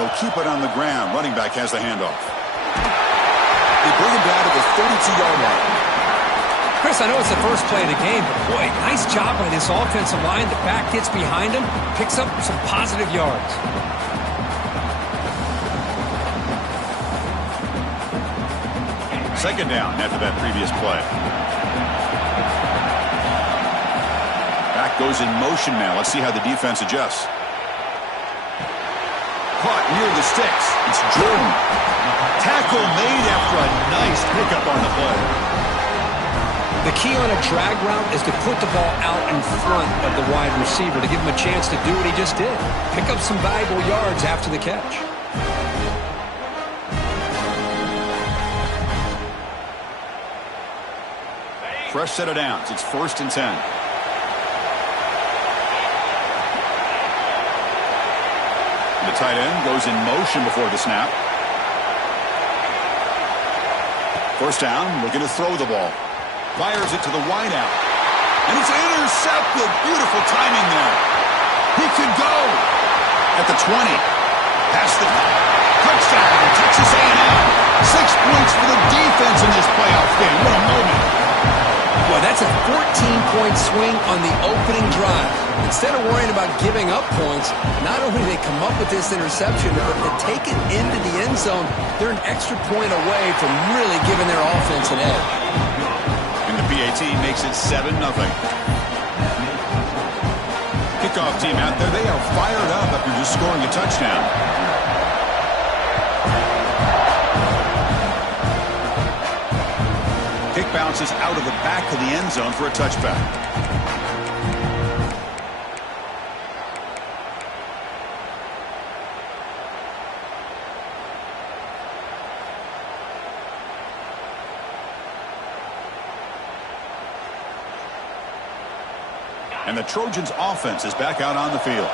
they'll keep it on the ground. Running back has the handoff. They bring him down to the 32-yard line. Chris, I know it's the first play of the game, but boy, nice job by this offensive line. The back gets behind him, picks up some positive yards. Second down after that previous play. Back goes in motion now. Let's see how the defense adjusts. Caught near the sticks. It's Jordan. Tackle made after a nice pickup on the play. The key on a drag route is to put the ball out in front of the wide receiver to give him a chance to do what he just did. Pick up some valuable yards after the catch. Fresh set of downs. It's 1st and 10. The tight end goes in motion before the snap. First down, looking to throw the ball. Fires it to the wideout. And it's intercepted. Beautiful timing there. He could go at the 20. Past the touchdown. Texas A&M. 6 points for the defense in this playoff game. What a moment. Boy, that's a 14-point swing on the opening drive. Instead of worrying about giving up points, not only do they come up with this interception, but to take it into the end zone, they're an extra point away from really giving their offense an edge. And the PAT makes it 7-0. Kickoff team out there, they are fired up after just scoring a touchdown. Kick bounces out of the back of the end zone for a touchback. And the Trojans' offense is back out on the field.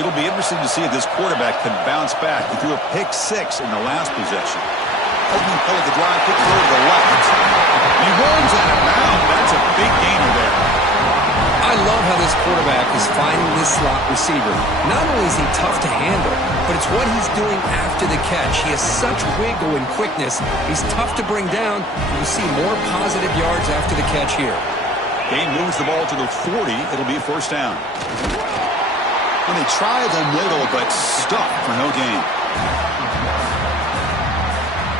It'll be interesting to see if this quarterback can bounce back. He threw a pick-6 in the last possession. Opening play of the drive, quick throw to the left. He runs out of bounds. That's a big gainer there. I love how this quarterback is finding this slot receiver. Not only is he tough to handle, but it's what he's doing after the catch. He has such wiggle and quickness. He's tough to bring down. You see more positive yards after the catch here. Game moves the ball to the 40. It'll be 1st down. And they try the middle, but stuck for no gain.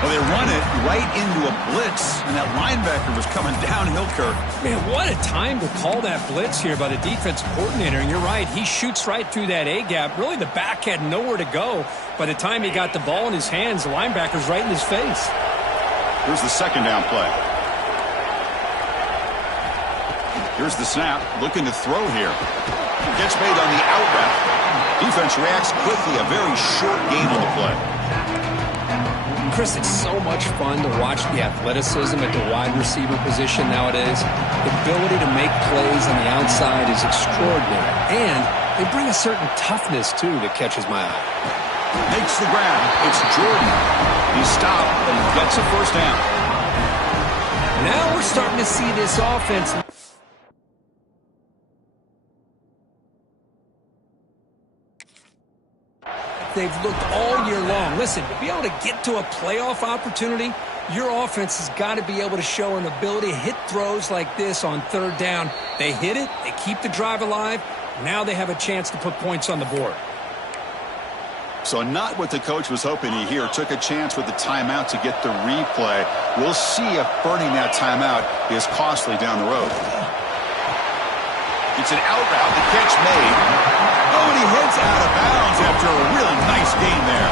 Well, they run it right into a blitz, and that linebacker was coming downhill, Kirk. Man, what a time to call that blitz here by the defensive coordinator. And you're right, he shoots right through that A-gap. Really, the back had nowhere to go. By the time he got the ball in his hands, the linebacker's right in his face. Here's the 2nd down play. Here's the snap, looking to throw here. Gets made on the out route. Defense reacts quickly, a very short gain on the play. Chris, it's so much fun to watch the athleticism at the wide receiver position nowadays. The ability to make plays on the outside is extraordinary. And they bring a certain toughness, too, that catches my eye. Makes the grab. It's Jordan. He stopped and gets a 1st down. Now we're starting to see this offense. They've looked all year long. Listen, to be able to get to a playoff opportunity, your offense has got to be able to show an ability to hit throws like this on 3rd down. They hit it, they keep the drive alive. Now they have a chance to put points on the board. So not what the coach was hoping to hear. Took a chance with the timeout to get the replay. We'll see if burning that timeout is costly down the road. It's an out route, the catch made. Oh, and he heads out of bounds after a really nice gain there.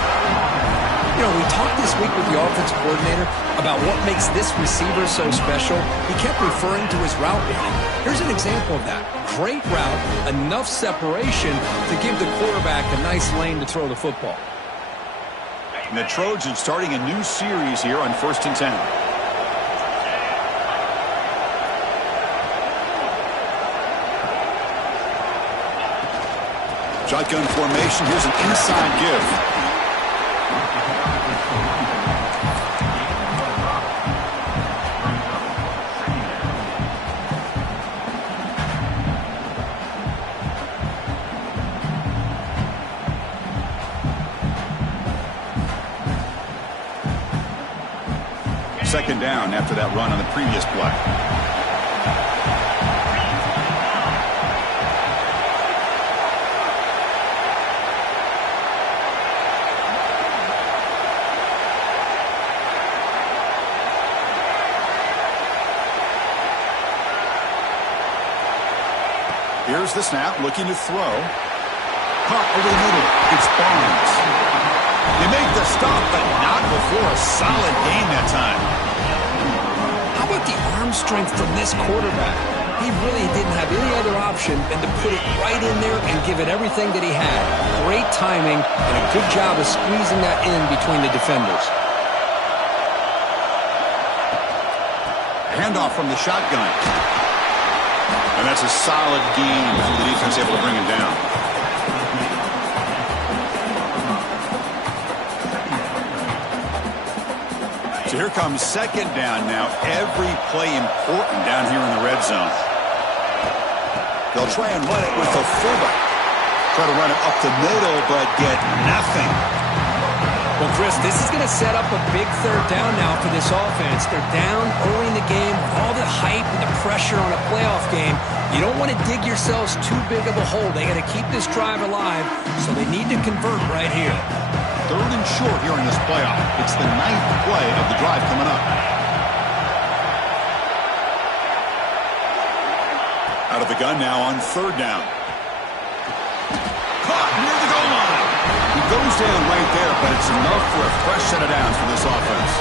You know, we talked this week with the offensive coordinator about what makes this receiver so special. He kept referring to his route running. Here's an example of that. Great route, enough separation to give the quarterback a nice lane to throw the football. And the Trojans starting a new series here on 1st and 10. Shotgun formation. Here's an inside give. second down after that run on the previous play. Here's the snap, looking to throw. Caught over the middle. It's Barnes. They make the stop, but not before a solid gain that time. How about the arm strength from this quarterback? He really didn't have any other option than to put it right in there and give it everything that he had. Great timing and a good job of squeezing that in between the defenders. Handoff from the shotgun. And that's a solid gain before the defense able to bring him down. So here comes second down now. Every play important down here in the red zone. They'll try and run it with the fullback. Try to run it up the middle, but get nothing. Well, Chris, this is going to set up a big third down now for this offense. They're down early in the game with all the hype and the pressure on a playoff game. You don't want to dig yourselves too big of a hole. They got to keep this drive alive, so they need to convert right here. Third and short here in this playoff. It's the 9th play of the drive coming up. Out of the gun now on third down. Caught near the goal line. He goes down right there, but it's enough for a fresh set of downs for this offense.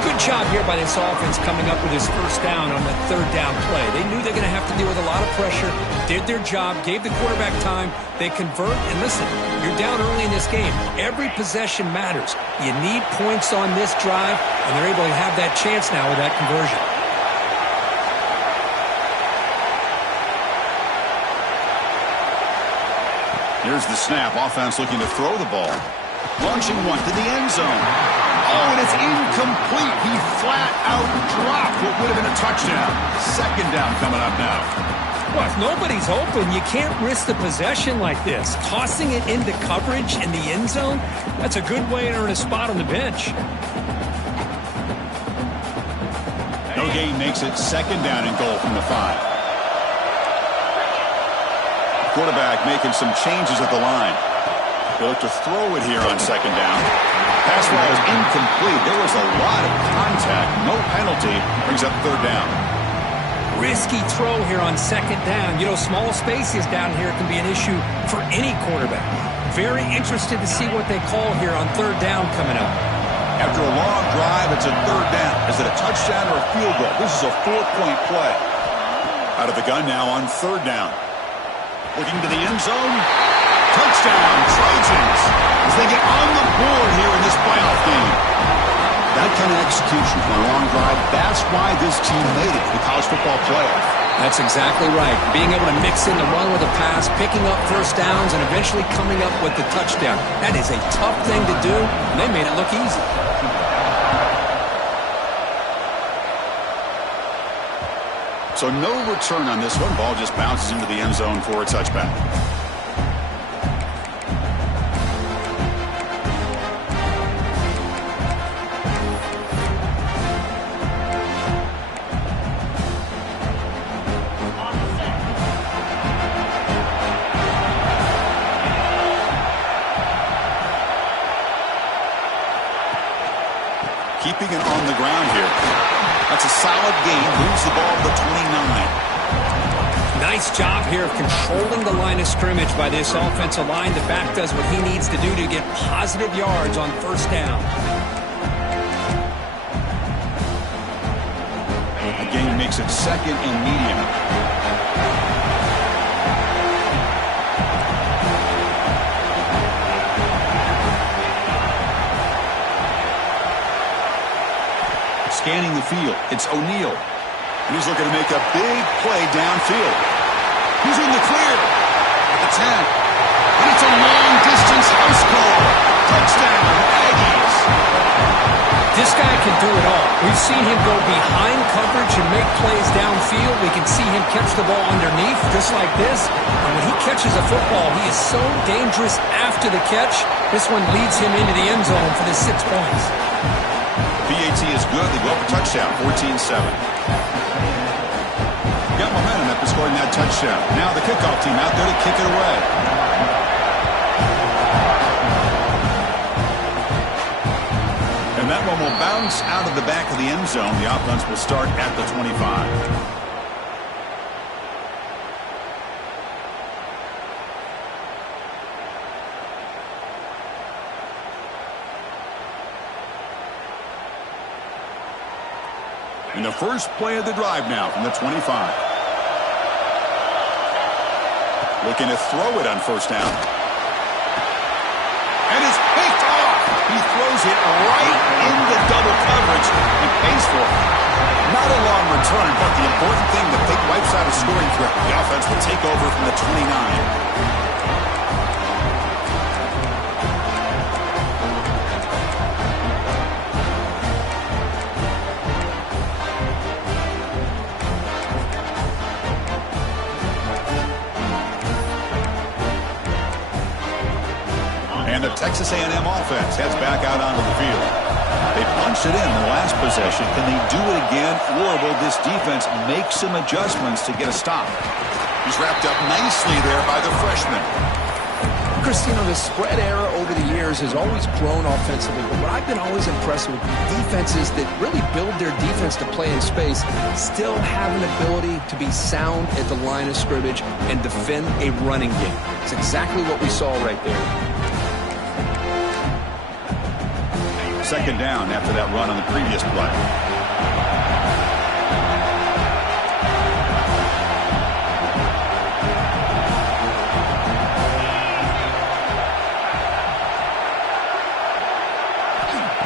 Good job here by this offense coming up with his first down on the third down play. They knew they're going to have to deal with a lot of pressure, did their job, gave the quarterback time. They convert, and listen, you're down early in this game. Every possession matters. You need points on this drive, and they're able to have that chance now with that conversion. Here's the snap. Offense looking to throw the ball. Launching one to the end zone. Oh, and it's incomplete. He flat out dropped what would have been a touchdown. Second down coming up now. Well, if nobody's open, you can't risk the possession like this. Tossing it into coverage in the end zone, that's a good way to earn a spot on the bench. No gain makes it second down and goal from the 5. Quarterback making some changes at the line. They look to throw it here on second down. Pass ball is incomplete. There was a lot of contact. No penalty. Brings up third down. Risky throw here on second down. You know, small spaces down here can be an issue for any quarterback. Very interested to see what they call here on third down coming up. After a long drive, it's a third down. Is it a touchdown or a field goal? This is a 4-point play. Out of the gun now on third down. Looking to the end zone. Touchdown, Trojans, as they get on the board here in this playoff game. That kind of execution for a long drive, that's why this team made it to the college football playoff. That's exactly right. Being able to mix in the run with a pass, picking up first downs, and eventually coming up with the touchdown. That is a tough thing to do, and they made it look easy. So no return on this one. Ball just bounces into the end zone for a touchback. Keeping it on the ground here. That's a solid gain. Moves the ball to the 29. Nice job here of controlling the line of scrimmage by this offensive line. The back does what he needs to do to get positive yards on first down. A gain makes it second and medium. Scanning the field, it's O'Neal. And he's looking to make a big play downfield. He's in the clear at the 10. And it's a long-distance house call. Touchdown, Aggies. This guy can do it all. We've seen him go behind coverage and make plays downfield. We can see him catch the ball underneath just like this. And when he catches a football, he is so dangerous after the catch. This one leads him into the end zone for the 6 points. PAT is good. They go up a touchdown, 14-7. Got momentum after scoring that touchdown. Now the kickoff team out there to kick it away. And that one will bounce out of the back of the end zone. The offense will start at the 25. In the first play of the drive now from the 25. Looking to throw it on first down. And it's picked off. He throws it right into double coverage and pays for it. Not a long return, but the important thing, the pick wipes out a scoring threat. The offense will take over from the 29. And the Texas A&M offense heads back out onto the field. They punched it in the last possession. Can they do it again, or will this defense make some adjustments to get a stop? He's wrapped up nicely there by the freshman. Chris, you know, the spread era over the years has always grown offensively, but what I've been always impressed with defenses that really build their defense to play in space still have an ability to be sound at the line of scrimmage and defend a running game. It's exactly what we saw right there. Second down after that run on the previous play.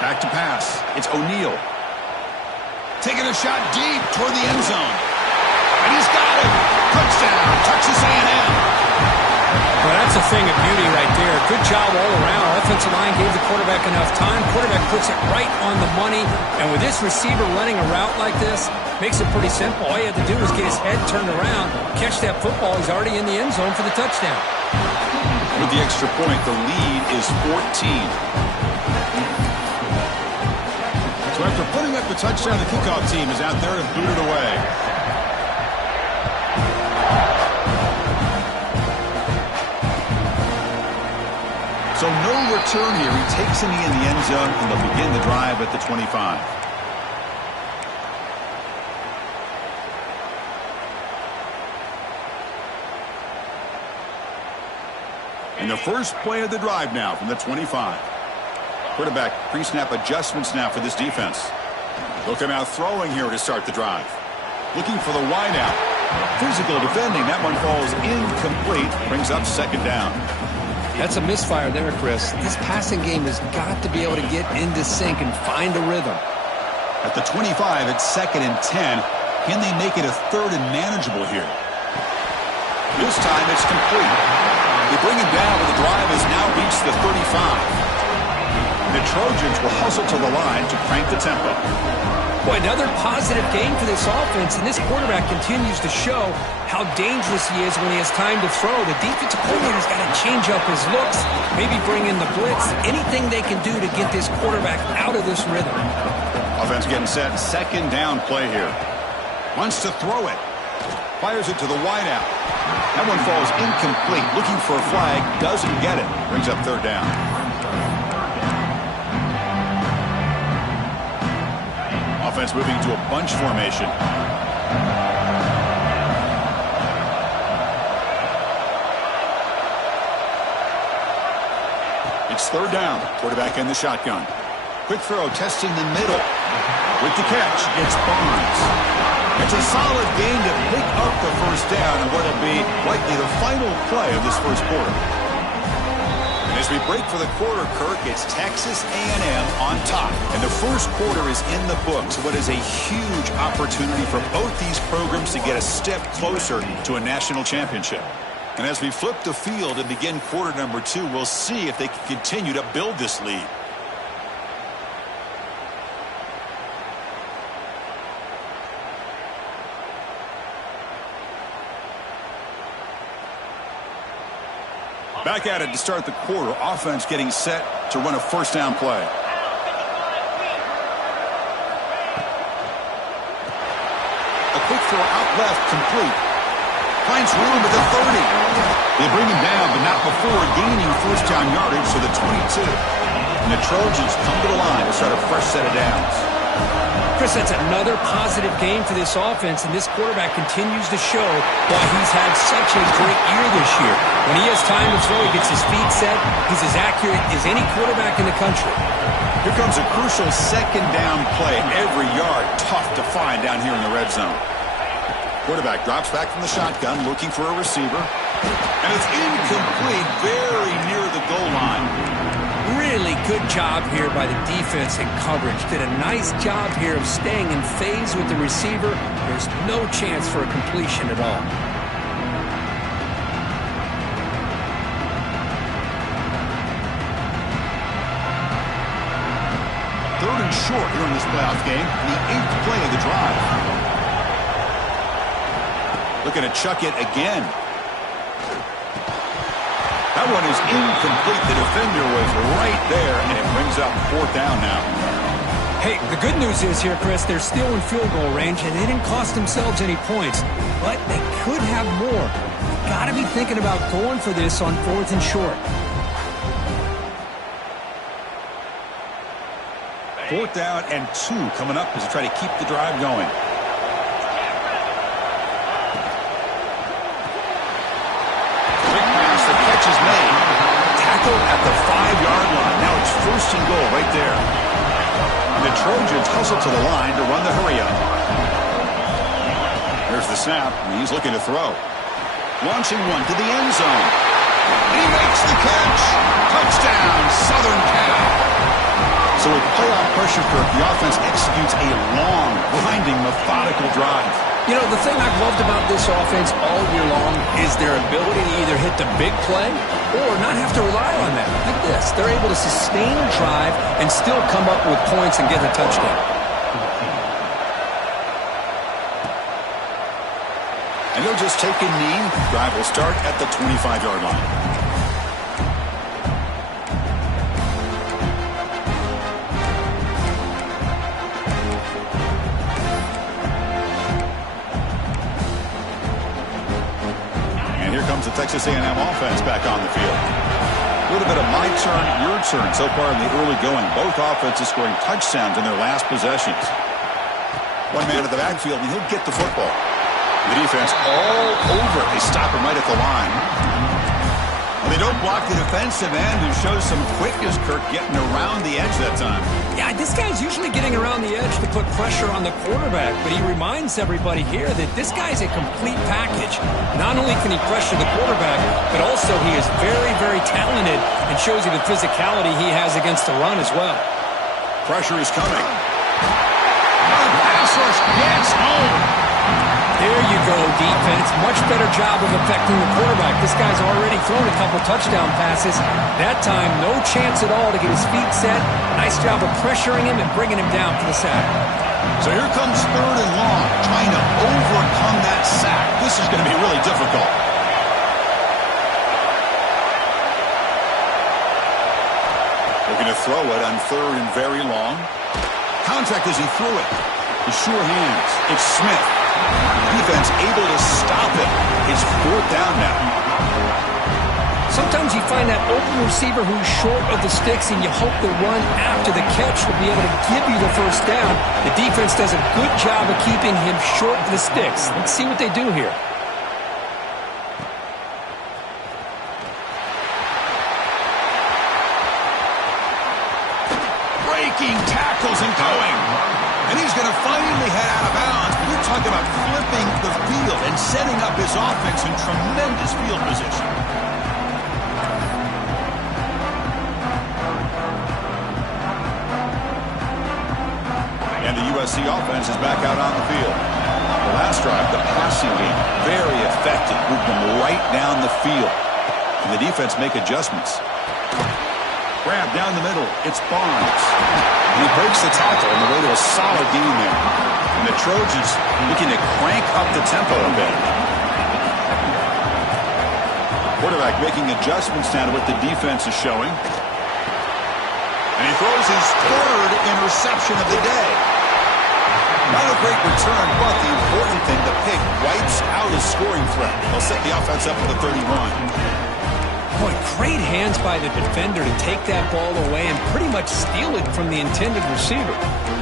Back to pass. It's O'Neal. Taking a shot deep toward the end zone. And he's got it. Touchdown. Texas A&M. Well, that's a thing of beauty right there. Good job all around. Offensive line gave the quarterback enough time. Quarterback puts it right on the money. And with this receiver running a route like this, makes it pretty simple. All you have to do is get his head turned around, catch that football. He's already in the end zone for the touchdown. With the extra point, the lead is 14. So after putting up the touchdown, the kickoff team is out there to boot it away. So no return here. He takes a knee in the end zone, and they'll begin the drive at the 25. In the first play of the drive now from the 25. Quarterback pre-snap adjustments now for this defense. Looking out throwing here to start the drive. Looking for the wide out. Physical defending. That one falls incomplete. Brings up second down. That's a misfire there, Chris. This passing game has got to be able to get into sync and find a rhythm. At the 25, it's 2nd and 10. Can they make it a 3rd and manageable here? This time it's complete. They bring him down, but the drive has now reached the 35. The Trojans will hustle to the line to crank the tempo. Boy, another positive game for this offense, and this quarterback continues to show how dangerous he is when he has time to throw. The defensive coordinator's got to change up his looks, maybe bring in the blitz, anything they can do to get this quarterback out of this rhythm. Offense getting set. Second down play here. Wants to throw it. Fires it to the wideout. That one falls incomplete. Looking for a flag. Doesn't get it. Brings up 3rd down. Offense moving to a bunch formation. It's 3rd down. Quarterback in the shotgun. Quick throw, testing the middle. With the catch, it's Barnes. It's a solid gain to pick up the first down in what will be likely the final play of this first quarter. And as we break for the quarter, Kirk, it's Texas A&M on top. And the first quarter is in the books. What is a huge opportunity for both these programs to get a step closer to a national championship. And as we flip the field and begin quarter number 2, we'll see if they can continue to build this lead. Back at it to start the quarter. Offense getting set to run a first down play. A quick throw out left, complete. Finds room at the 30. They bring him down, but not before gaining first down yardage to the 22. And the Trojans come to the line to start a fresh set of downs. Chris, that's another positive game for this offense, and this quarterback continues to show why he's had such a great year this year. When he has time to throw, he gets his feet set. He's as accurate as any quarterback in the country. Here comes a crucial second down play. Every yard tough to find down here in the red zone. Quarterback drops back from the shotgun, looking for a receiver. And it's incomplete, very near the goal line. Really good job here by the defense in coverage. Did a nice job here of staying in phase with the receiver. There's no chance for a completion at all. Third and short here in this playoff game, the 8th play of the drive. Looking to chuck it again. That one is incomplete. The defender was right there, and it brings up 4th down now. Hey, the good news is here, Chris, they're still in field goal range, and they didn't cost themselves any points. But they could have more. Got to be thinking about going for this on 4th and short. 4th down and 2 coming up as they try to keep the drive going. Is made. Tackle at the 5-yard line. Now it's 1st and goal right there. And the Trojans hustle to the line to run the hurry up. There's the snap, and he's looking to throw. Launching one to the end zone. He makes the catch. Touchdown, Southern Cal. So with playoff pressure, the offense executes a long, grinding, methodical drive. You know, the thing I've loved about this offense all year long is their ability to either hit the big play or not have to rely on that. Like this. They're able to sustain a drive and still come up with points and get a touchdown. And they'll just take a knee. Drive will start at the 25-yard line. The Texas A&M offense back on the field. A little bit of my turn, your turn so far in the early going. Both offenses scoring touchdowns in their last possessions. One man at the backfield, and he'll get the football. The defense all over. They stop him right at the line. Well, they don't block the defensive end, who shows some quickness, Kirk, getting around the edge that time. Yeah, this guy's usually getting around the edge to put pressure on the quarterback, but he reminds everybody here that this guy's a complete package. Not only can he pressure the quarterback, but also he is very, very talented and shows you the physicality he has against the run as well. Pressure is coming. Pass rush gets home. There you go, defense. Much better job of affecting the quarterback. This guy's already thrown a couple touchdown passes. That time, no chance at all to get his feet set. Nice job of pressuring him and bringing him down for the sack. So here comes 3rd and long, trying to overcome that sack. This is going to be really difficult. Looking to throw it on 3rd and very long. Contact as he threw it. The sure hands. It's Smith. Defense able to stop it. It's 4th down now. Sometimes you find that open receiver who's short of the sticks, and you hope the run after the catch will be able to give you the first down. The defense does a good job of keeping him short of the sticks. Let's see what they do here. Breaking tackles and going. And he's going to finally head out of bounds. We're talking about flipping the field and setting up his offense in tremendous field position. And the USC offense is back out on the field. The last drive, the passing game, very effective. Moved them right down the field. And the defense make adjustments. Grab down the middle. It's Barnes. And he breaks the tackle on the way to a solid gain there. And the Trojans looking to crank up the tempo a bit. Quarterback making adjustments now to what the defense is showing. And he throws his 3rd interception of the day. Not a great return, but the important thing, the pick wipes out a scoring threat. They'll set the offense up for the 31. Boy, great hands by the defender to take that ball away and pretty much steal it from the intended receiver.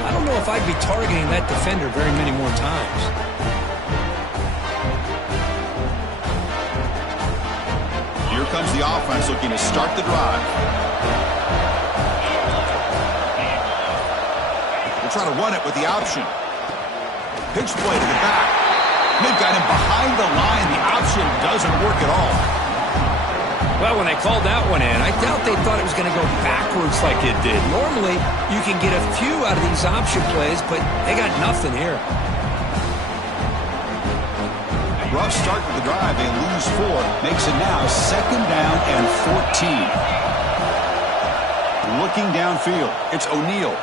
I don't know if I'd be targeting that defender very many more times. Here comes the offense looking to start the drive. They'll try to run it with the option. Pitch play to the back. They've got him behind the line. The option doesn't work at all. Well, when they called that one in, I doubt they thought it was going to go backwards like it did. Normally, you can get a few out of these option plays, but they got nothing here. Rough start to the drive. They lose 4. Makes it now 2nd down and 14. Looking downfield, it's O'Neal.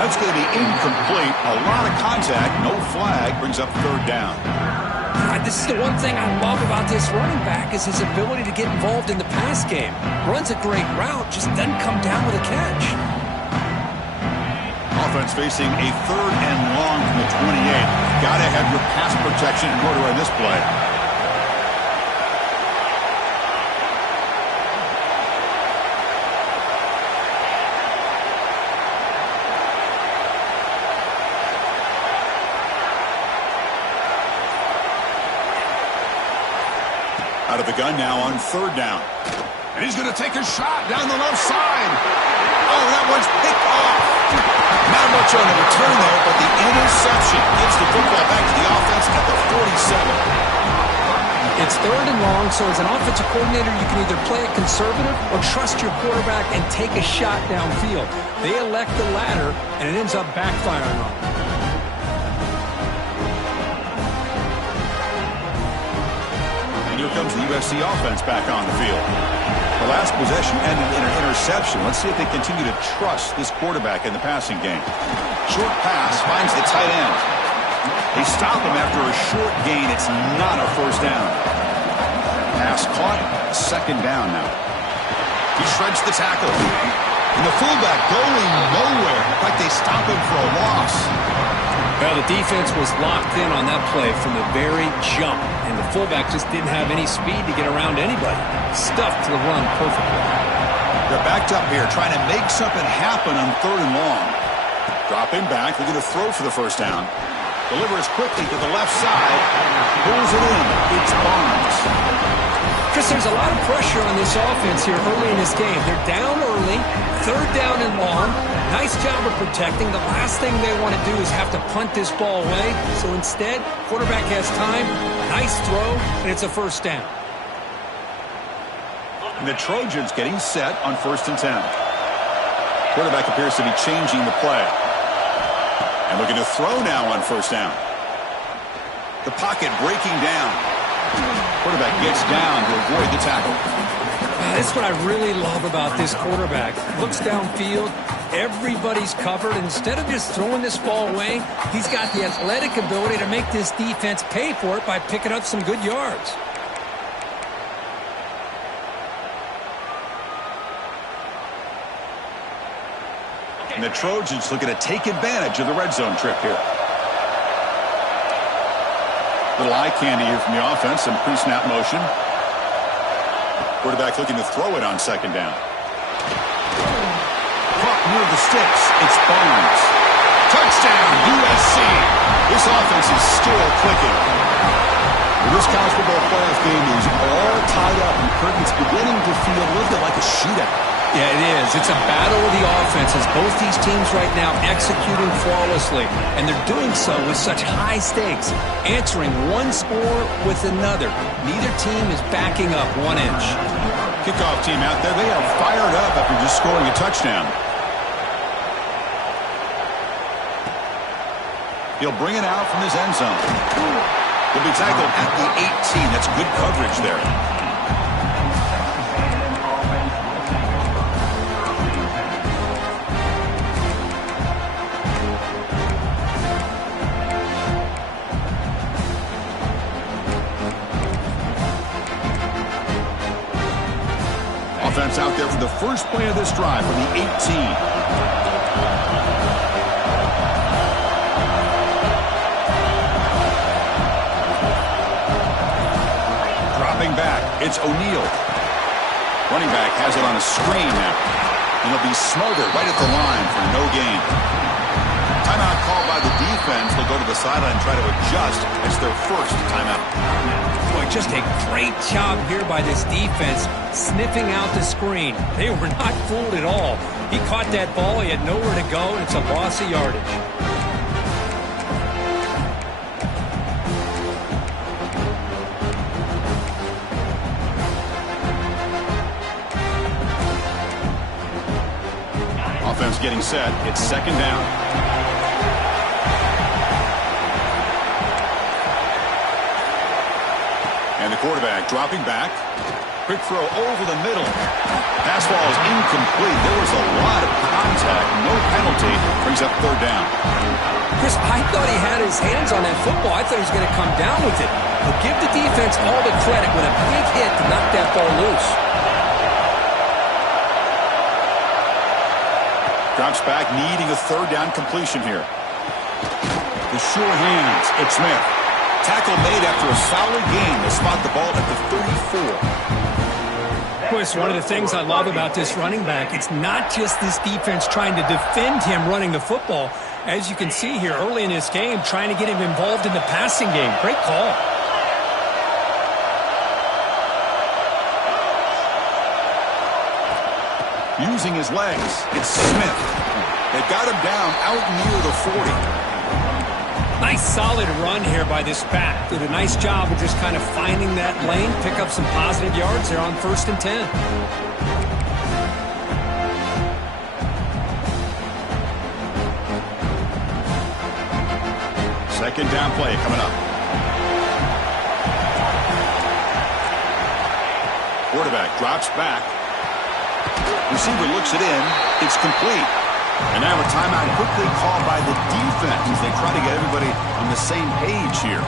That's going to be incomplete. A lot of contact. No flag. Brings up 3rd down. This is the one thing I love about this running back is his ability to get involved in the pass game. Runs a great route, just doesn't come down with a catch. Offense facing a 3rd and long from the 28. Got to have your pass protection in order on this play. Out of the gun now on 3rd down. And he's going to take a shot down the left side. Oh, that one's picked off. Not much on the return there, but the interception gets the football back to the offense at the 47. It's 3rd and long, so as an offensive coordinator, you can either play it conservative or trust your quarterback and take a shot downfield. They elect the latter, and it ends up backfiring on them. Here comes the USC offense back on the field. The last possession ended in an interception. Let's see if they continue to trust this quarterback in the passing game. Short pass finds the tight end. They stop him after a short gain. It's not a 1st down. Pass caught. 2nd down now. He shreds the tackle. And the fullback going nowhere. In fact, they stop him for a loss. Well, the defense was locked in on that play from the very jump, and the fullback just didn't have any speed to get around anybody. Stuffed the run perfectly. They're backed up here, trying to make something happen on 3rd and long. Dropping back, they're going to throw for the 1st down. Delivers quickly to the left side. Pulls it in. It's Barnes. Chris, there's a lot of pressure on this offense here early in this game. They're down early, 3rd down and long. Nice job of protecting. The last thing they want to do is have to punt this ball away. So instead, quarterback has time, nice throw, and it's a 1st down. And the Trojans getting set on 1st and 10. Quarterback appears to be changing the play. And looking to throw now on 1st down. The pocket breaking down. Quarterback gets down to avoid the tackle. That's what I really love about this quarterback. Looks downfield. Everybody's covered. Instead of just throwing this ball away, he's got the athletic ability to make this defense pay for it by picking up some good yards. And the Trojans looking to take advantage of the red zone trip here. Little eye candy here from the offense, some pre-snap motion. Quarterback looking to throw it on 2nd down. Caught near the sticks. It's Barnes. Touchdown, USC. This offense is still clicking. This college football playoff game is all tied up, and Curtin's beginning to feel a little bit like a shootout. Yeah, it is. It's a battle of the offenses. Both these teams right now executing flawlessly, and they're doing so with such high stakes, answering one score with another. Neither team is backing up 1 inch. Kickoff team out there, they are fired up after just scoring a touchdown. He'll bring it out from his end zone. He'll be tackled at the 18. That's good coverage there. Offense out there for the first play of this drive from the 18. It's O'Neal. Running back has it on a screen now. And he'll be smothered right at the line for no gain. Timeout called by the defense. They'll go to the sideline and try to adjust. It's their first timeout. Boy, just a great job here by this defense, sniffing out the screen. They were not fooled at all. He caught that ball. He had nowhere to go, and it's a loss of yardage. Offense getting set. It's second down. And the quarterback dropping back. Quick throw over the middle. Pass ball is incomplete. There was a lot of contact. No penalty. Brings up third down. Chris, I thought he had his hands on that football. I thought he was going to come down with it. But give the defense all the credit with a big hit to knock that ball loose. Drops back, needing a third down completion here. The sure hands. It's Smith. Tackle made after a solid gain to spot the ball at the 34. Chris, one of the things I love about this running back, it's not just this defense trying to defend him running the football. As you can see here early in this game, trying to get him involved in the passing game. Great call. Using his legs, it's Smith. They've got him down out near the 40. Nice solid run here by this back. Did a nice job of just kind of finding that lane, pick up some positive yards there on 1st and 10. Second down play coming up. Quarterback drops back. Receiver looks it in. It's complete. And now a timeout quickly called by the defense as they try to get everybody on the same page here.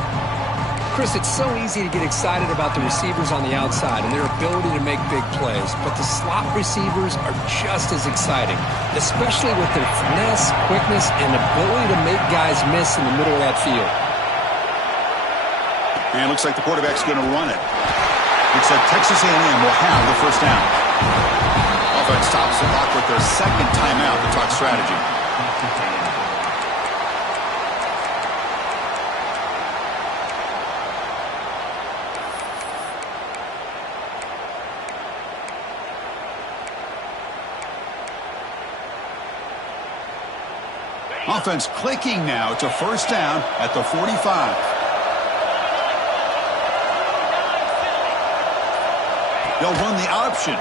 Chris, it's so easy to get excited about the receivers on the outside and their ability to make big plays, but the slot receivers are just as exciting, especially with their finesse, quickness, and ability to make guys miss in the middle of that field. And it looks like the quarterback's going to run it. Looks like Texas A&M will have the first down. Offense stops the clock with their second timeout to talk strategy. Offense clicking now to first down at the 45. They'll run the option.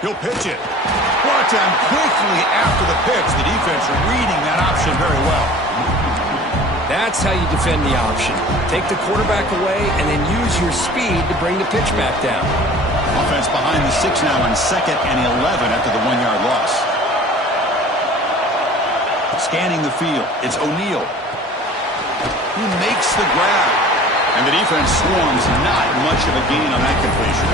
He'll pitch it. Brought down quickly after the pitch. The defense reading that option very well. That's how you defend the option. Take the quarterback away and then use your speed to bring the pitch back down. Offense behind the 6 now on 2nd and 11 after the 1-yard loss. Scanning the field. It's O'Neal. Who makes the grab. And the defense swarms. Not much of a gain on that completion.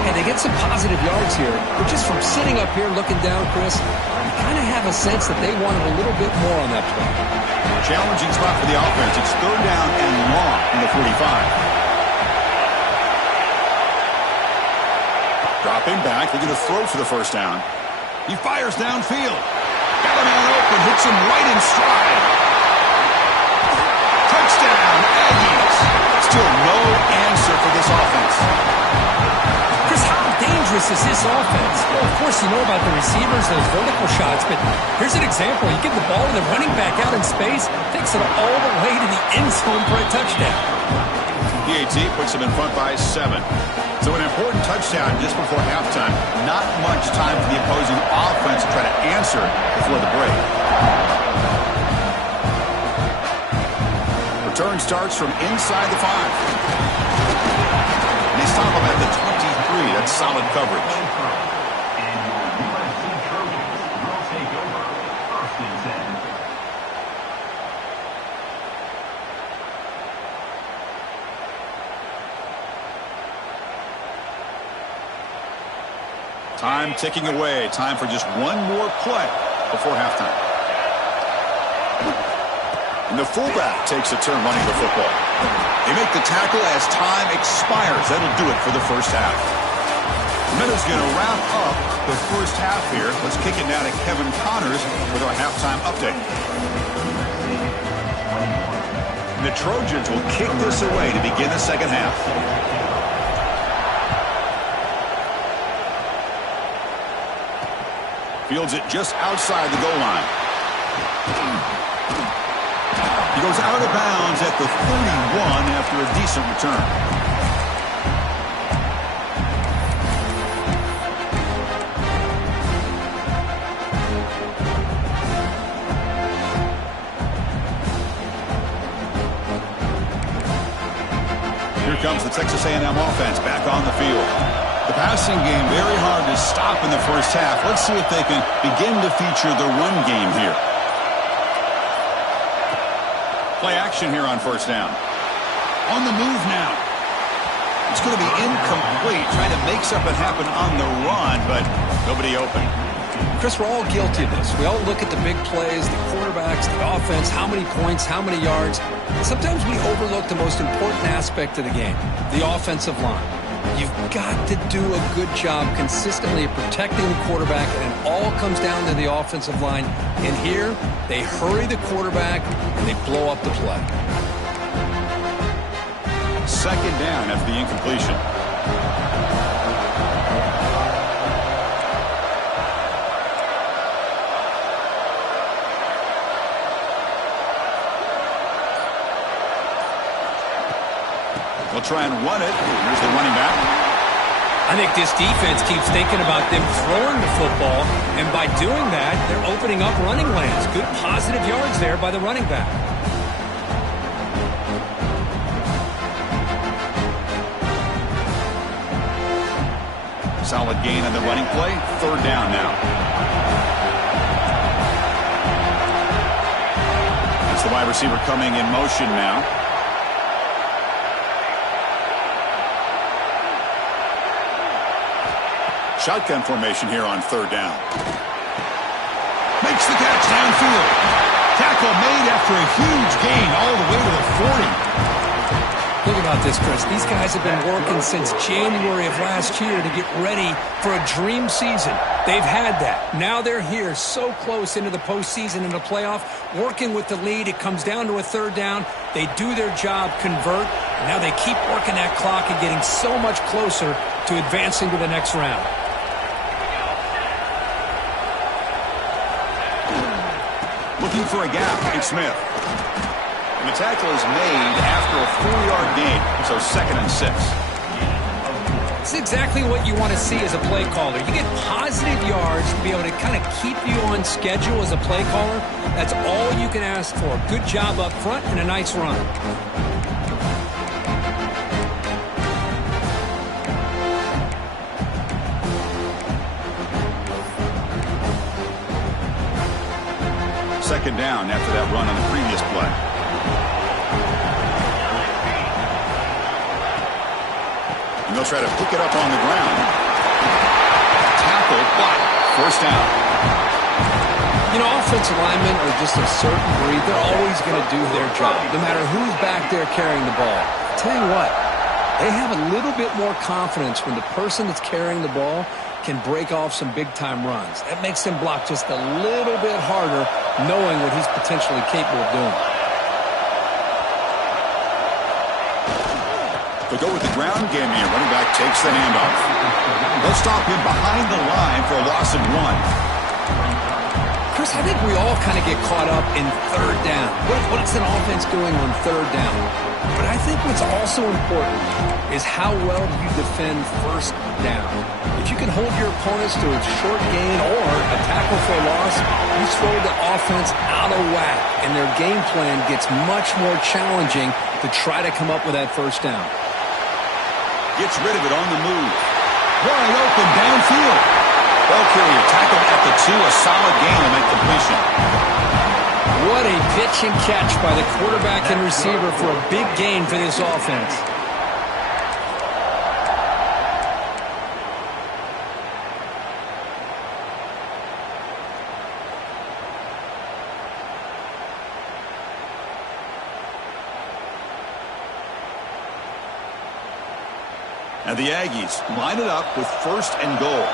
And they get some positive yards here, but just from sitting up here looking down, Chris, you kind of have a sense that they wanted a little bit more on that play. Challenging spot for the offense. It's third down and long from the 45. Dropping back. They're going to throw for the first down. He fires downfield. Got a man open. Hits him right in stride. Touchdown, Aggies. Still no answer for this offense. Chris, how dangerous is this offense? Well, of course, you know about the receivers, those vertical shots, but here's an example. You give the ball to the running back out in space, takes it all the way to the end zone for a touchdown. PAT puts them in front by 7. So an important touchdown just before halftime. Not much time for the opposing offense to try to answer before the break. Return starts from inside the 5. And they stop him at the 23. That's solid coverage. Time ticking away. Time for just one more play before halftime. And the fullback takes a turn running the football. They make the tackle as time expires. That'll do it for the first half. Minutes going to wrap up the first half here. Let's kick it now to Kevin Connors with our halftime update. The Trojans will kick this away to begin the second half. Fields it just outside the goal line. He goes out of bounds at the 31 after a decent return. Here comes the Texas A&M offense back on the field. The passing game very hard to stop in the first half. Let's see if they can begin to feature the run game here. Play action here on first down. On the move now. It's going to be incomplete, trying to make something happen on the run, but nobody open. Chris, we're all guilty of this. We all look at the big plays, the quarterbacks, the offense, how many points, how many yards. And sometimes we overlook the most important aspect of the game, the offensive line. You've got to do a good job consistently of protecting the quarterback, and it all comes down to the offensive line. And here, they hurry the quarterback, and they blow up the play. Second down after the incompletion. They'll try and run it. Here's the running back. I think this defense keeps thinking about them throwing the football, and by doing that, they're opening up running lanes. Good positive yards there by the running back. Solid gain on the running play. Third down now. That's the wide receiver coming in motion now. Shotgun formation here on third down. Makes the catch downfield. Tackle made after a huge gain all the way to the 40. Think about this, Chris. These guys have been working since January of last year to get ready for a dream season. They've had that. Now they're here so close into the postseason and the playoff, working with the lead. It comes down to a third down. They do their job, convert. And now they keep working that clock and getting so much closer to advancing to the next round. Looking for a gap, it's Smith. And the tackle is made after a 4-yard gain, so 2nd and 6. It's exactly what you want to see as a play caller. You get positive yards to be able to kind of keep you on schedule as a play caller. That's all you can ask for. Good job up front and a nice run. Second down after that run on the previous play. And they'll try to pick it up on the ground. Tackle, blocked. First down. You know, offensive linemen are just a certain breed. They're always going to do their job, no matter who's back there carrying the ball. I'll tell you what, they have a little bit more confidence when the person that's carrying the ball can break off some big-time runs. That makes him block just a little bit harder, knowing what he's potentially capable of doing. They'll go with the ground game here. Running back takes the handoff. They'll stop him behind the line for a loss of 1. Chris, I think we all kind of get caught up in third down. What's an offense doing on third down? But I think what's also important is how well you defend first down. If you can hold your opponents to a short gain or a tackle for a loss, you throw the offense out of whack, and their game plan gets much more challenging to try to come up with that first down. Gets rid of it on the move. Wide open downfield. Ball carrier tackled at the 2. A solid gain on that completion. What a pitch and catch by the quarterback and receiver for a big gain for this offense. And the Aggies line it up with 1st and goal.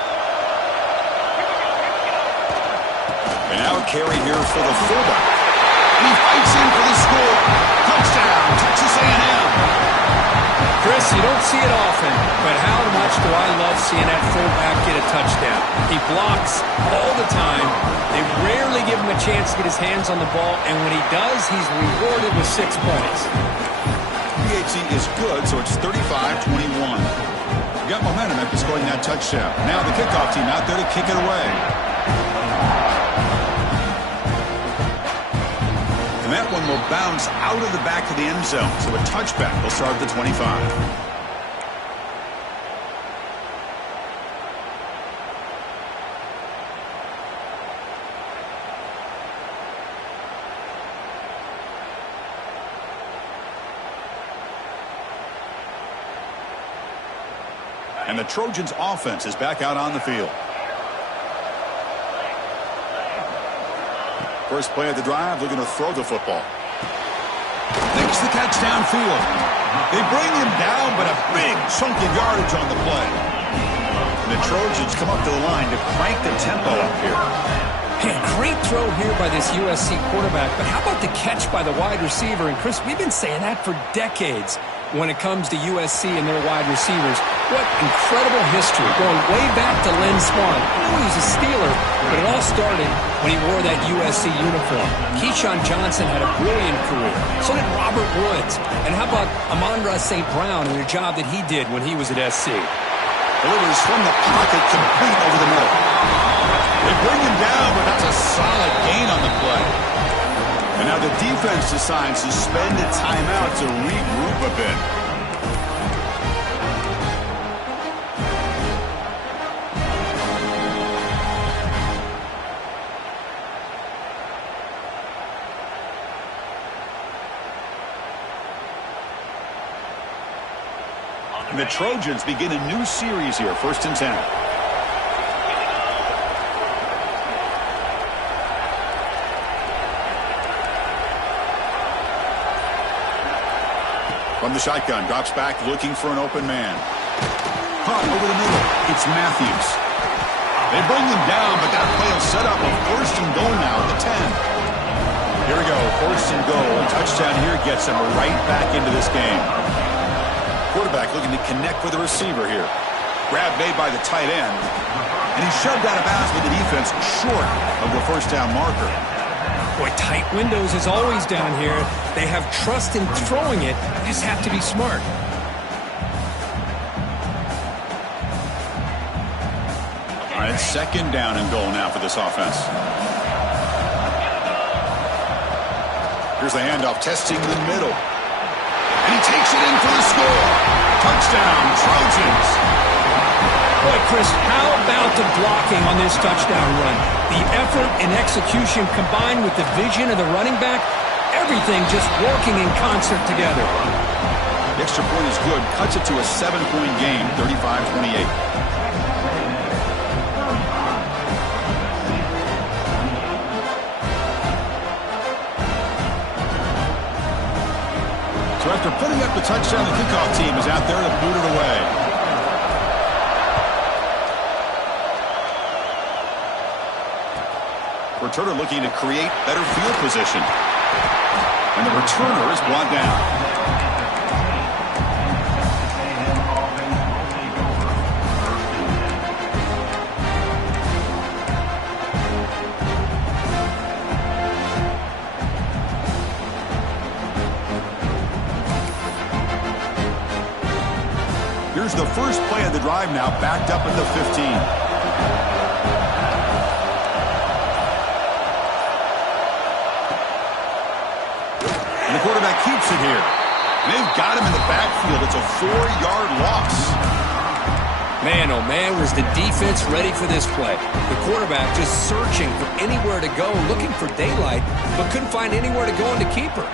And now a carry here for the fullback. And he fights in for the score. Touchdown, Texas A&M. Chris, you don't see it often, but how much do I love seeing that fullback get a touchdown. He blocks all the time. They rarely give him a chance to get his hands on the ball, and when he does, he's rewarded with 6 points. PAT is good, so it's 35-21. You got momentum after scoring that touchdown. Now the kickoff team out there to kick it away. And that one will bounce out of the back of the end zone. So a touchback will start at the 25. And the Trojans offense is back out on the field. First play of the drive, looking to throw the football. Makes the catch downfield. They bring him down, but a big chunk of yardage on the play. And the Trojans come up to the line to crank the tempo up here. Hey, great throw here by this USC quarterback, but how about the catch by the wide receiver? And Chris, we've been saying that for decades when it comes to USC and their wide receivers. What incredible history, going way back to Lynn Swann. I know he was a Steeler, but it all started when he wore that USC uniform. Keyshawn Johnson had a brilliant career. So did Robert Woods. And how about Amon-Ra St. Brown and the job that he did when he was at SC? Delivers from the pocket, complete over the middle. They bring him down, but that's a solid gain on the play. And now the defense decides to spend a timeout to regroup a bit. And the Trojans begin a new series here, 1st and 10. From the shotgun, drops back, looking for an open man. Caught over the middle. It's Matthews. They bring him down, but that play will set up a 1st and goal now at the 10. Here we go, 1st and goal. A touchdown here gets them right back into this game. Quarterback looking to connect with the receiver here. Grab made by the tight end. And he's shoved out of bounds with the defense short of the 1st down marker. Boy, tight windows is always down here. They have trust in throwing it. They just have to be smart. All right, 2nd down and goal now for this offense. Here's the handoff, testing the middle. And he takes it in for the score. Touchdown, Trojans. Boy, Chris, how about the blocking on this touchdown run? The effort and execution combined with the vision of the running back, everything just working in concert together. The extra point is good. Cuts it to a 7-point game, 35-28. So after putting up the touchdown, the kickoff team is out there to boot it away. Returner looking to create better field position. And the returner is brought down. Here's the first play of the drive now, backed up at the 15. The quarterback keeps it here. And they've got him in the backfield. It's a 4-yard loss. Man, oh man, was the defense ready for this play. The quarterback just searching for anywhere to go, looking for daylight, but couldn't find anywhere to go into keeper.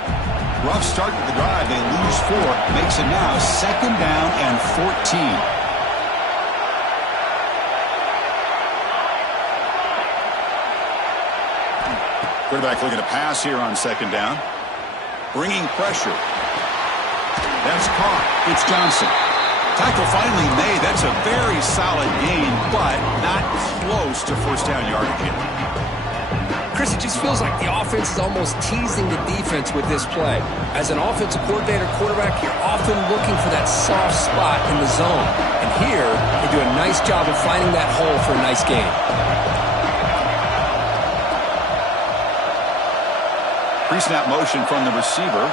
Rough start to the drive. They lose 4. Makes it now 2nd down and 14. Quarterback looking to pass here on 2nd down. Bringing pressure. That's caught. It's Johnson. Tackle finally made. That's a very solid gain, but not close to first down yardage yet. Chris, it just feels like the offense is almost teasing the defense with this play. As an offensive coordinator, quarterback, you're often looking for that soft spot in the zone. And here, they do a nice job of finding that hole for a nice gain. Pre-snap motion from the receiver.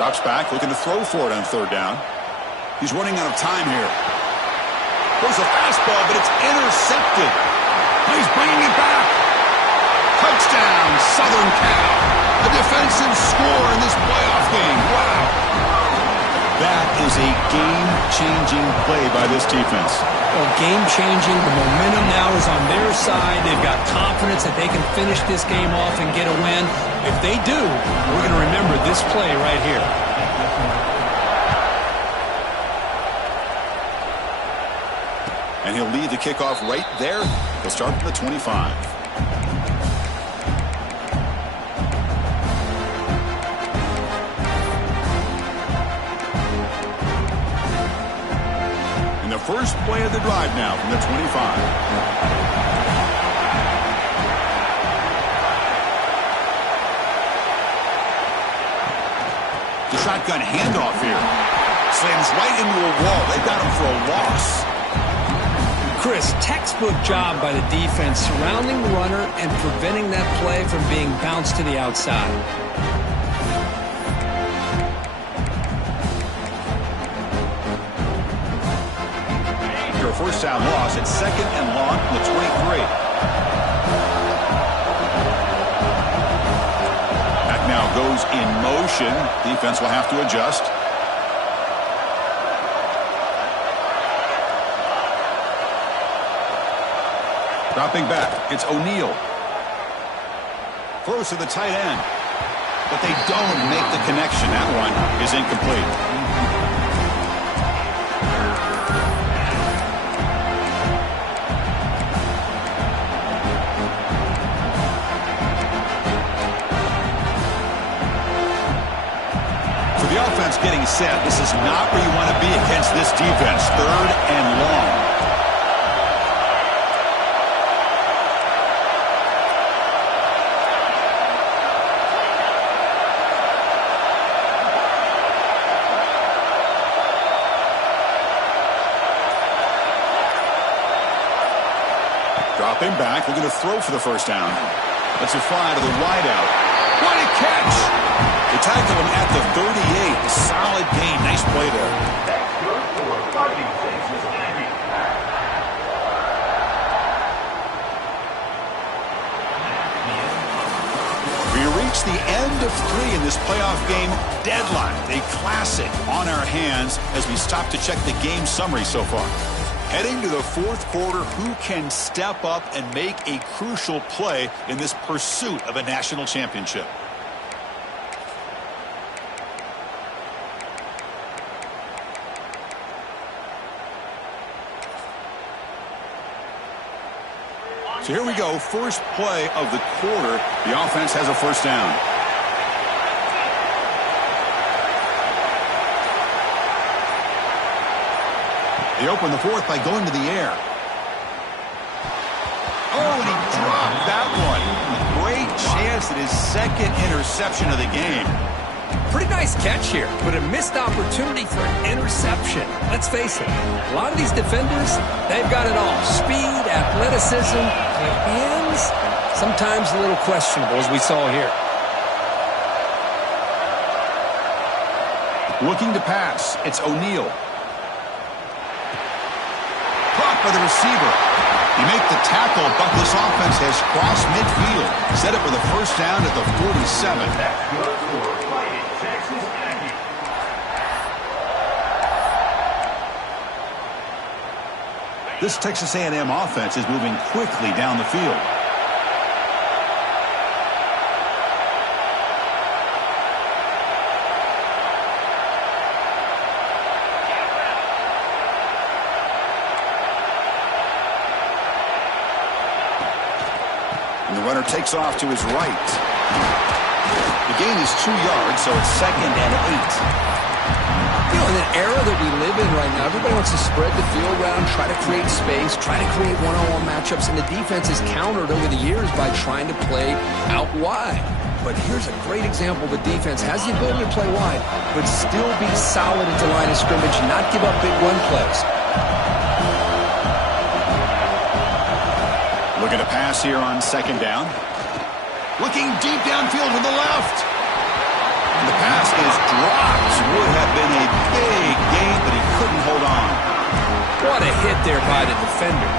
Drops back, looking to throw for it on third down. He's running out of time here. Throws a fastball, but it's intercepted. He's bringing it back. Touchdown, Southern Cal. A defensive score in this playoff game. Wow. That is a game-changing play by this defense. Well, game-changing. The momentum now is on their side. They've got confidence that they can finish this game off and get a win. If they do, we're going to remember this play right here. And he'll lead the kickoff right there. He'll start from the 25. And the first play of the drive now from the 25. The shotgun handoff here. Slams right into a wall. They've got him for a loss. Chris, textbook job by the defense surrounding the runner and preventing that play from being bounced to the outside. After a first down loss, it's second and long from the 23. Back now goes in motion. Defense will have to adjust. Dropping back, it's O'Neal. Throws to the tight end. But they don't make the connection. That one is incomplete. For the offense getting set, this is not where you want to be against this defense. Third and long. Dropping back, looking to throw for the first down. That's a fly to the wideout. What a catch! They tackle him at the 38. Solid gain. Nice play there. We reach the end of 3 in this playoff game. Deadlocked. A classic on our hands as we stop to check the game summary so far. Heading to the fourth quarter, who can step up and make a crucial play in this pursuit of a national championship? So here we go, first play of the quarter. The offense has a first down. They open the fourth by going to the air. Oh, and he dropped that one. Great chance at his second interception of the game. Pretty nice catch here, but a missed opportunity for an interception. Let's face it, a lot of these defenders, they've got it all. Speed, athleticism, their hands, sometimes a little questionable, as we saw here. Looking to pass, it's O'Neal. Caught by the receiver. You make the tackle, but this offense has crossed midfield. Set up with a first down at the 47. That's good for Fighting Texas Aggies. This Texas A&M offense is moving quickly down the field. And the runner takes off to his right. The gain is 2 yards, so it's 2nd and 8. You know, in the era that we live in right now, everybody wants to spread the field around, try to create space, try to create one-on-one matchups, and the defense is countered over the years by trying to play out wide. But here's a great example. The defense has the ability to play wide, but still be solid at the line of scrimmage and not give up big run plays. Looking to pass here on 2nd down. Looking deep downfield to the left. And the pass is dropped. Would have been a big gain, but he couldn't hold on. What a hit there by the defender.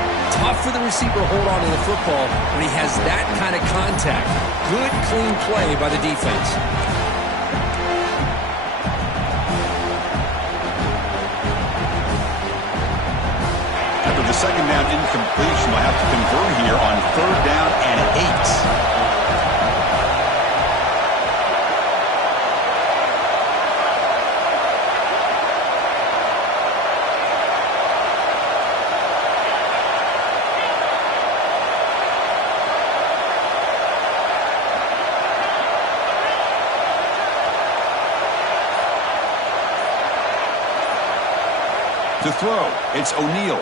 Tough for the receiver to hold on to the football when he has that kind of contact. Good, clean play by the defense. After the 2nd down incompletion, we'll have to convert here on 3rd down and 8. To throw, it's O'Neal.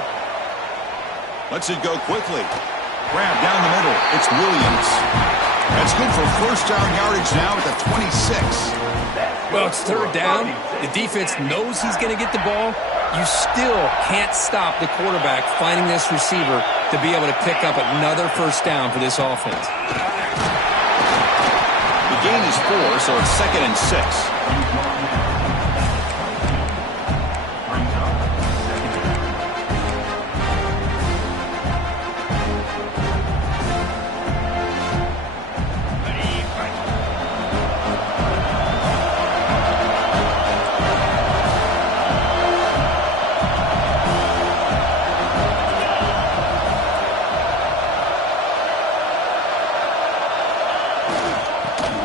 Lets it go quickly. Grab down the middle. It's Williams. That's good for 1st down yardage now at the 26. Well, it's 3rd down. The defense knows he's going to get the ball. You still can't stop the quarterback finding this receiver to be able to pick up another 1st down for this offense. The gain is 4, so it's 2nd and 6.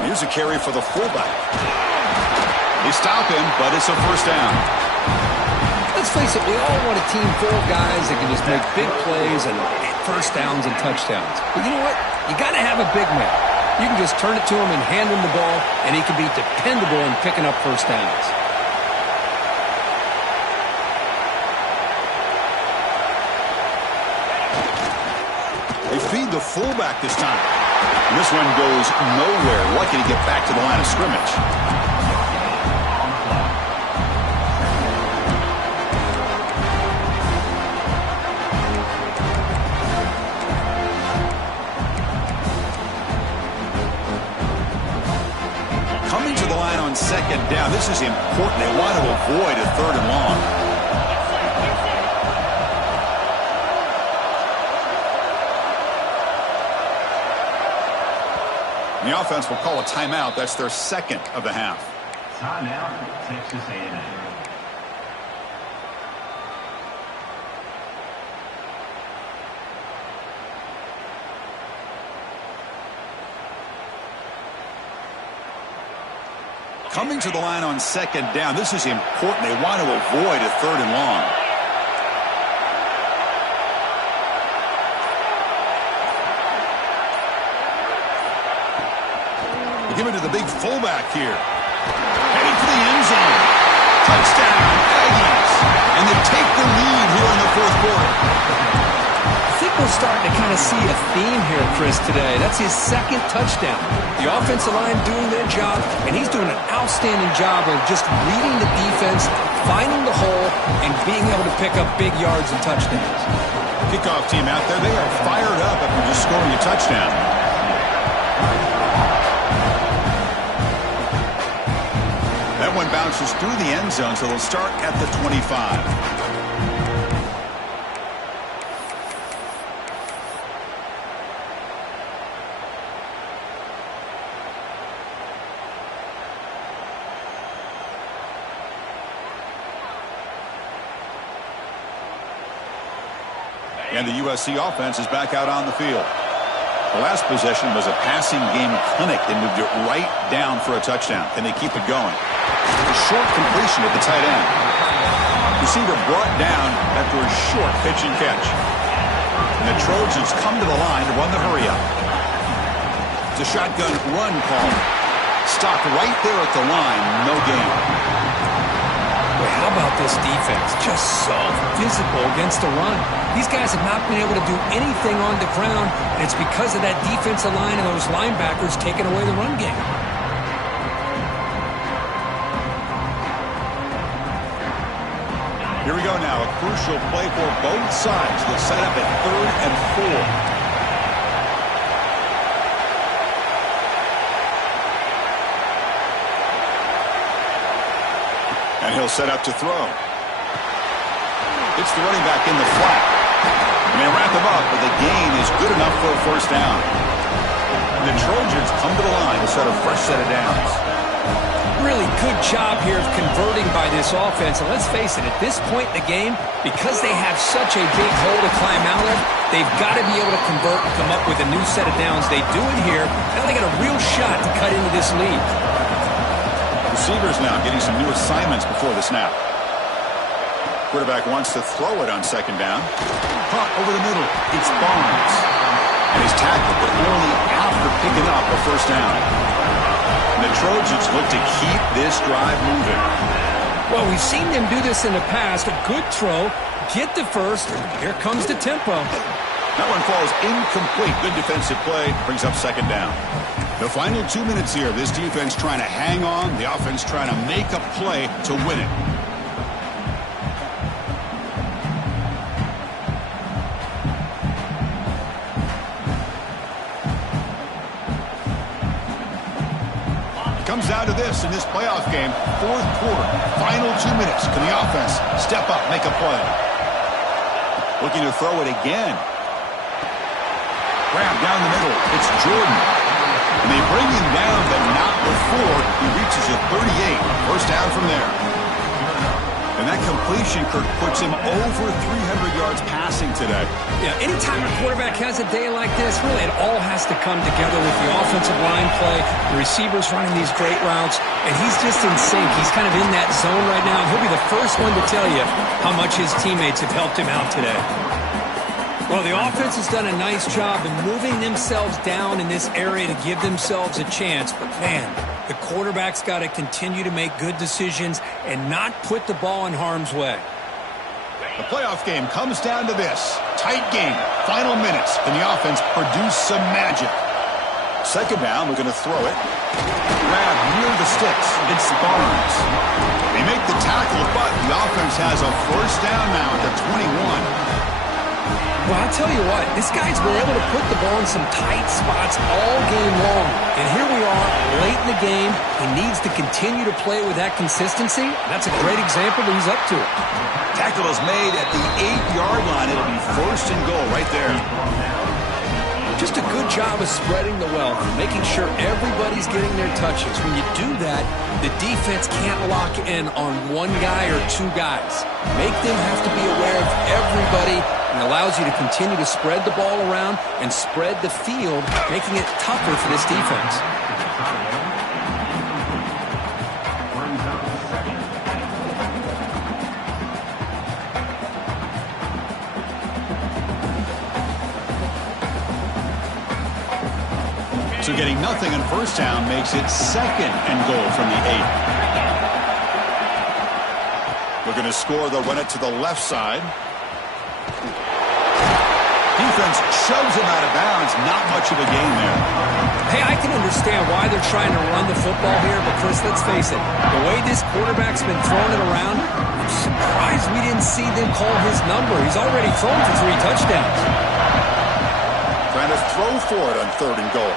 Here's a carry for the fullback. They stop him, but it's a 1st down. Let's face it, we all want a team full of guys that can just make big plays and 1st downs and touchdowns. But you know what? You got to have a big man. You can just turn it to him and hand him the ball, and he can be dependable in picking up 1st downs. They feed the fullback this time. And this one goes nowhere. Lucky to get back to the line of scrimmage. Coming to the line on 2nd down. This is important. They want to avoid a 3rd and long. The offense will call a timeout. That's their 2nd of the half. Timeout, Texas A&M. Coming to the line on 2nd down. This is important. They want to avoid a 3rd and long. Give it to the big fullback here. Heading for the end zone. Touchdown, Aggies. And they take the lead here in the 4th quarter. I think we're starting to kind of see a theme here, Chris, today. That's his 2nd touchdown. The offensive line doing their job, and he's doing an outstanding job of just reading the defense, finding the hole, and being able to pick up big yards and touchdowns. Kickoff team out there, they are fired up after just scoring a touchdown. That one bounces through the end zone, so they'll start at the 25. And the USC offense is back out on the field. The last possession was a passing game clinic. They moved it right down for a touchdown. Can they keep it going? A short completion at the tight end. Receiver brought down after a short pitch and catch. And the Trojans come to the line to run the hurry up. It's a shotgun run call. Stopped right there at the line. No gain. Boy, how about this defense? Just so physical against the run. These guys have not been able to do anything on the ground, and it's because of that defensive line and those linebackers taking away the run game. Here we go now. A crucial play for both sides. They'll set up at 3rd and 4. And he'll set up to throw. It's the running back in the flat. And they wrap him up, but the gain is good enough for a first down. And the Trojans come to the line to set a fresh set of downs. Really good job here of converting by this offense. And let's face it, at this point in the game, because they have such a big hole to climb out of, they've got to be able to convert and come up with a new set of downs. They do it here. Now they got a real shot to cut into this lead. Receivers now getting some new assignments before the snap. Quarterback wants to throw it on 2nd down. Caught over the middle. It's Barnes. And he's tackled, but only after picking up a first down. And the Trojans look to keep this drive moving. Well, we've seen them do this in the past. A good throw, get the first, here comes the tempo. That one falls incomplete. Good defensive play, brings up 2nd down. The final 2 minutes here, this defense trying to hang on, the offense trying to make a play to win it. Comes down to this in this playoff game, 4th quarter, final 2 minutes. Can the offense step up, make a play? Looking to throw it again. Grab down the middle. It's Jordan. And they bring him down, but not before he reaches a 38. First down from there. And that completion, Kirk, puts him over 300 yards passing today. Yeah, anytime a quarterback has a day like this, really it all has to come together with the offensive line play, the receivers running these great routes, and he's just in sync. He's kind of in that zone right now, and he'll be the first one to tell you how much his teammates have helped him out today. Well, the offense has done a nice job in moving themselves down in this area to give themselves a chance. But, man, the quarterback's got to continue to make good decisions and not put the ball in harm's way. The playoff game comes down to this. Tight game. Final minutes. Can the offense produce some magic? 2nd down. We're going to throw it. Grab near the sticks. It's Barnes. They make the tackle, but the offense has a first down now at the 21. Well, I'll tell you what, this guy's been able to put the ball in some tight spots all game long. And here we are, late in the game. He needs to continue to play with that consistency. That's a great example that he's up to it. Tackle is made at the 8-yard line. It'll be 1st and goal right there. Just a good job of spreading the wealth, making sure everybody's getting their touches. When you do that, the defense can't lock in on one guy or 2 guys. Make them have to be aware of everybody, and allows you to continue to spread the ball around and spread the field, making it tougher for this defense. So getting nothing on first down makes it 2nd and goal from the 8. Looking to score, they'll run it to the left side. Defense shoves him out of bounds. Not much of a gain there. Hey, I can understand why they're trying to run the football here, but Chris, let's face it, the way this quarterback's been throwing it around, I'm surprised we didn't see them call his number. He's already thrown for 3 touchdowns. Trying to throw for it on 3rd and goal.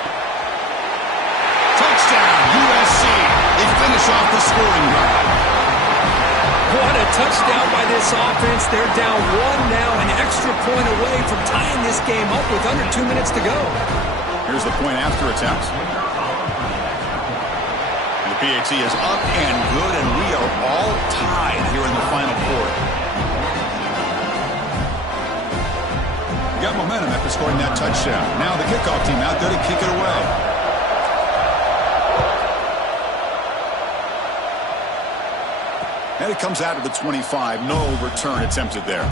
Touchdown, USC. They finish off the scoring drive. What a touchdown by this offense. They're down 1 now, an extra point away from tying this game up with under 2 minutes to go. Here's the point after attempt. The PAT is up and good, and we are all tied here in the final quarter. Got momentum after scoring that touchdown. Now the kickoff team out there to kick it away. And it comes out of the 25. No return attempted there.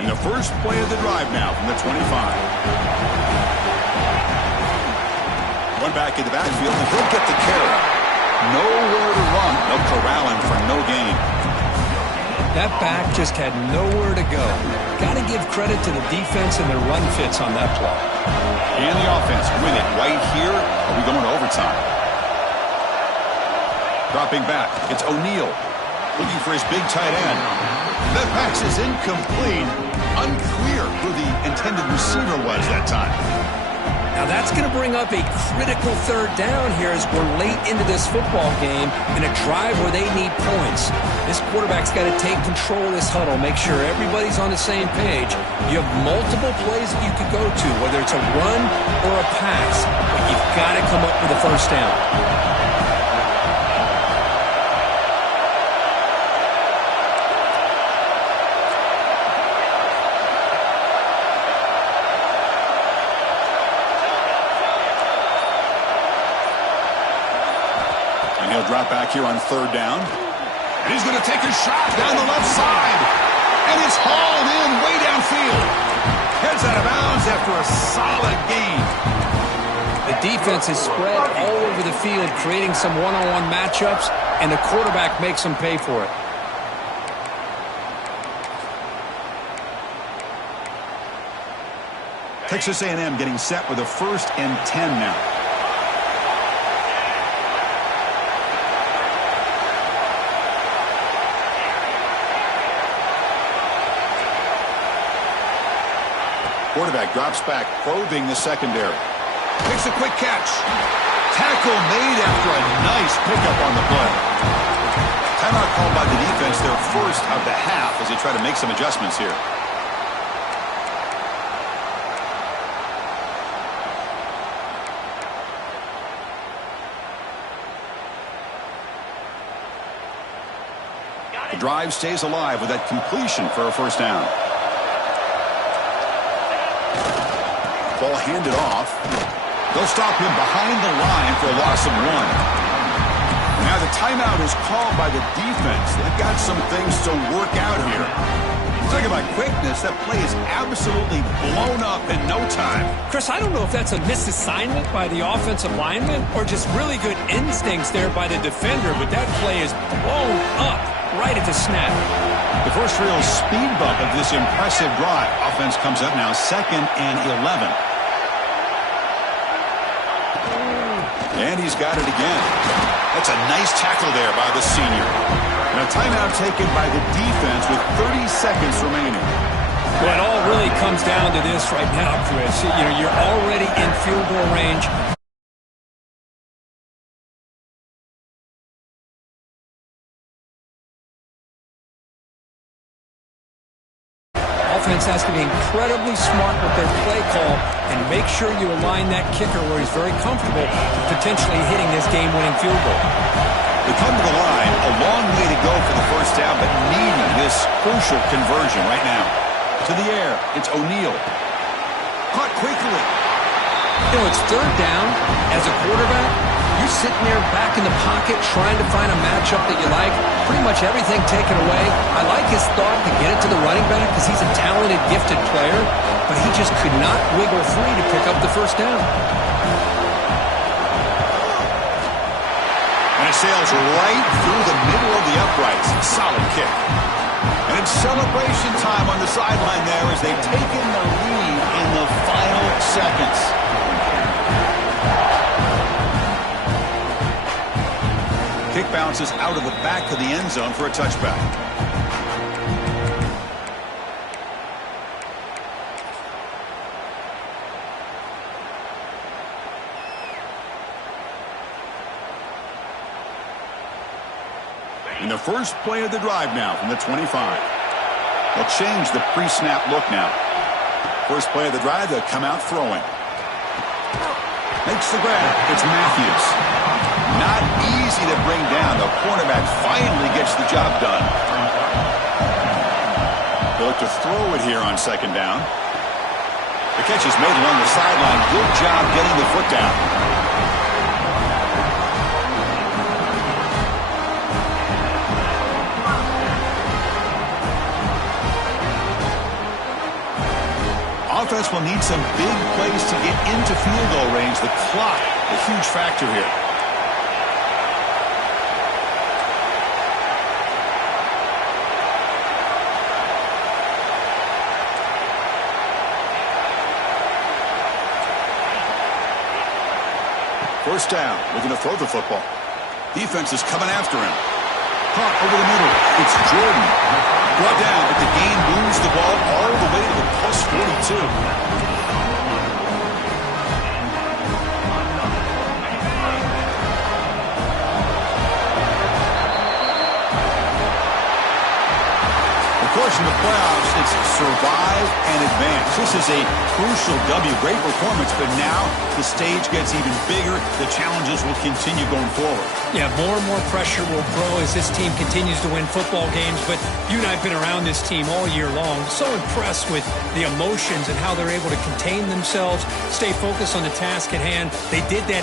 In the first play of the drive now from the 25. One back in the backfield, and he'll get the carry. Nowhere to run. They'll corral him for no gain. That back just had nowhere to go. Got to give credit to the defense and their run fits on that play. And the offense win it right here. Are we going to overtime? Dropping back, it's O'Neal looking for his big tight end. That pass is incomplete. Unclear who the intended receiver was that time. Now that's going to bring up a critical third down here as we're late into this football game in a drive where they need points. This quarterback's got to take control of this huddle, make sure everybody's on the same page. You have multiple plays that you could go to, whether it's a run or a pass, but you've got to come up with a first down. Drop back here on third down. And he's going to take a shot down the left side. And it's hauled in way downfield. Heads out of bounds after a solid gain. The defense is spread all over the field, creating some one-on-one matchups, and the quarterback makes them pay for it. Texas A&M getting set with a 1st and 10 now. Quarterback drops back, probing the secondary. Makes a quick catch. Tackle made after a nice pickup on the play. Timeout called by the defense, their first of the half as they try to make some adjustments here. The drive stays alive with that completion for a first down. Ball handed off. They'll stop him behind the line for a loss of 1. Now the timeout is called by the defense. They've got some things to work out here. Talking about quickness, that play is absolutely blown up in no time. Chris, I don't know if that's a misassignment by the offensive lineman or just really good instincts there by the defender, but that play is blown up right at the snap. The first real speed bump of this impressive drive. Offense comes up now 2nd and 11. And he's got it again. That's a nice tackle there by the senior. And a timeout taken by the defense with 30 seconds remaining. Well, it all really comes down to this right now, Chris. You know, you're already in field goal range. Offense has to be incredibly smart with their play call and make sure you align that kicker where he's very comfortable potentially hitting this game-winning field goal. They come to the line, a long way to go for the first down, but needing this crucial conversion right now. To the air, it's O'Neal. Caught quickly. You know, it's third down. As a quarterback, you're sitting there back in the pocket trying to find a matchup that you like. Pretty much everything taken away. I like his thought to get it to the running back because he's a talented, gifted player, but he just could not wiggle free to pick up the first down. And it sails right through the middle of the uprights. Solid kick. And it's celebration time on the sideline there as they've taken the lead in the final seconds. Kick bounces out of the back of the end zone for a touchback. In the first play of the drive now from the 25. They'll change the pre-snap look now. First play of the drive, they'll come out throwing. Makes the grab. It's Matthews. Not easy to bring down. The cornerback finally gets the job done. They look to throw it here on 2nd down. The catch is made along the sideline. Good job getting the foot down. Offense will need some big plays to get into field goal range. The clock, a huge factor here. First down, looking to throw the football. Defense is coming after him. Caught over the middle. It's Jordan. Brought down, but the gain moves the ball all the way to the +42. Of course, in the playoffs, it's survive and advance. This is a crucial W. Great performance, but now the stage gets even bigger. The challenges will continue going forward. Yeah, more and more pressure will grow as this team continues to win football games. But you and I have been around this team all year long. So impressed with the emotions and how they're able to contain themselves, stay focused on the task at hand. They did that